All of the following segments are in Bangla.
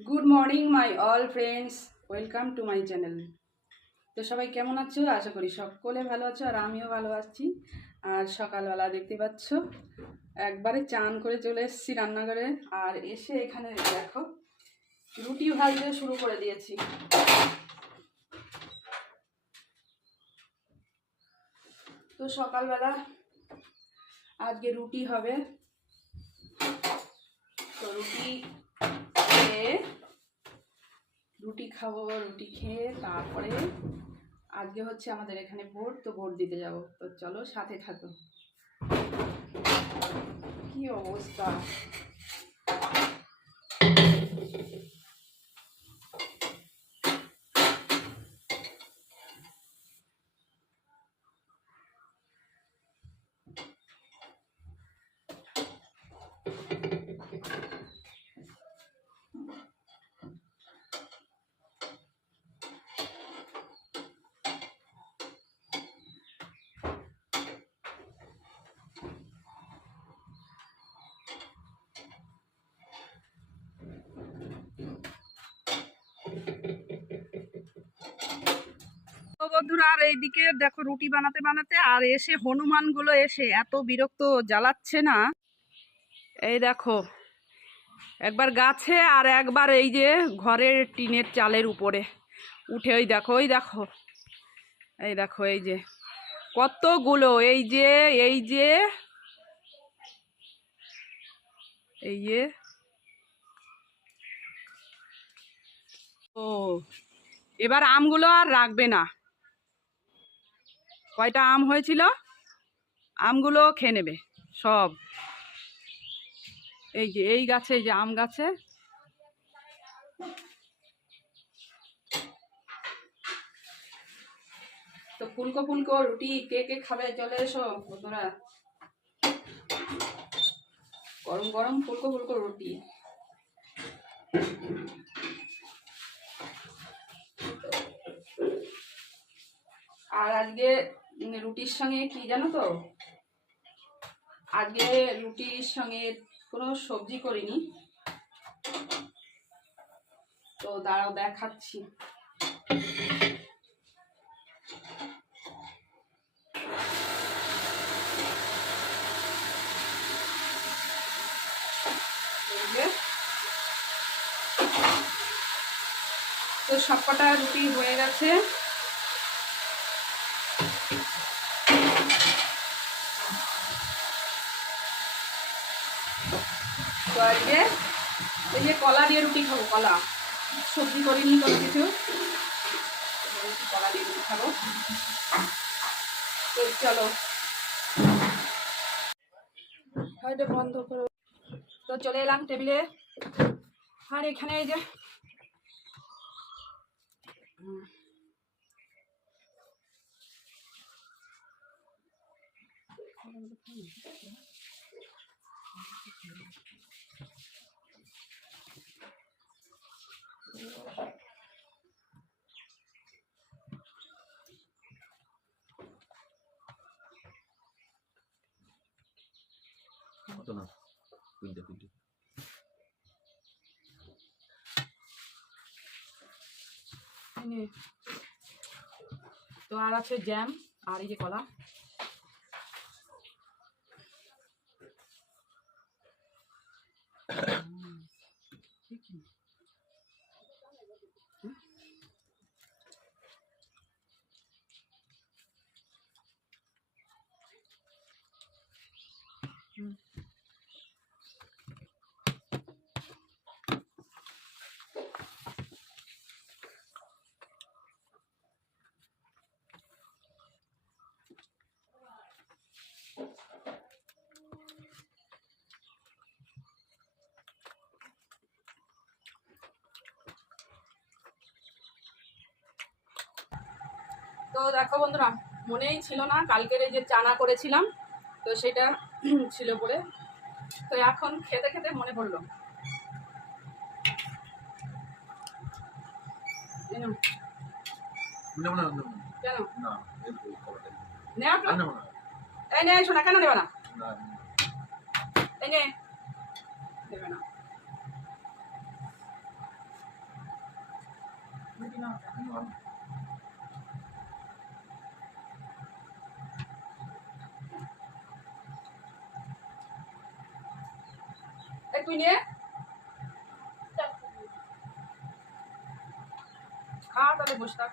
Good morning my all friends, welcome to my channel. তো সবাই কেমন আছো? আশা করি সকলে ভালো আছো, আর আমিও ভালো আছি। আর সকালবেলা দেখতে পাচ্ছ একবারে চান করে চলে এসেছি রান্নাঘরে। আর এসে এখানে দেখো রুটি ভাজতে শুরু করে দিয়েছি। তো সকালবেলা আজকে রুটি হবে। তো রুটি খাবো। রুটি খেয়ে তারপরে আজকে হচ্ছে আমাদের এখানে ভোট, তো ভোট দিতে যাব। তো চলো সাথে থাকো। কি অবস্থা! বন্ধুরা, আর এইদিকে দেখো রুটি বানাতে বানাতে আর এসে হনুমান গুলো এসে এত বিরক্ত জ্বালাচ্ছে না। এই দেখো একবার গাছে আর একবার এই যে ঘরের টিনের চালের উপরে উঠে ওই দেখো এই যে কতগুলো এই যে এই যে এই যে ও এবার আমগুলো আর রাখবে না। কয়টা আম হয়েছিল আমগুলো খেয়ে নেবে সব। এই যে এই গাছে, এই যে আম গাছে। তো ফুলকো ফুলকো রুটি কে কে খাবে চলে এসো বন্ধুরা। গরম গরম ফুলকো ফুলকো রুটি। আর আজকে রুটির সঙ্গে কি জানো তো, আজকে রুটির সঙ্গে কোনো সবজি করিনি। তো দাঁড়াও দেখাচ্ছি। তো সবকটা রুটি হয়ে গেছে। তো আজকে এই যে কলা দিয়ে রুটি খাবো। কলা, সবজি করিনি কোনো কিছু, কলা দিয়ে রুটি খাবো। তো চলো হয়তো বন্ধ করো। তো চলে এলাম টেবিলে। আর এখানে এই যে তো আর আছে জ্যাম আর এই যে কলা। তো দেখো বন্ধুরা, মনেই ছিল না কালকের এই যে চানা করেছিলাম, তো সেটা ছিল বলে। তো এখন খেতে খেতে মনে পড়লো। কেন এই নে শোনা, কেন নেবে না? এই নে, দেবে না। তুই নিয়ে খা, তাহলে বসে থাক।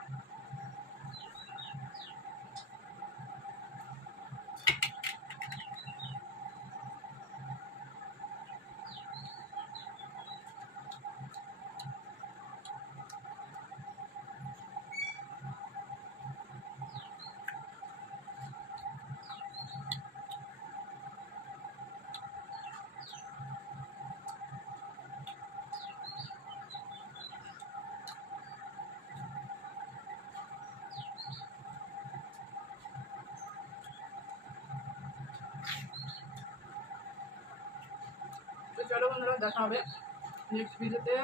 তো চলো বন্ধুরা, দেখা হবে নেক্সট ভিডিওতে।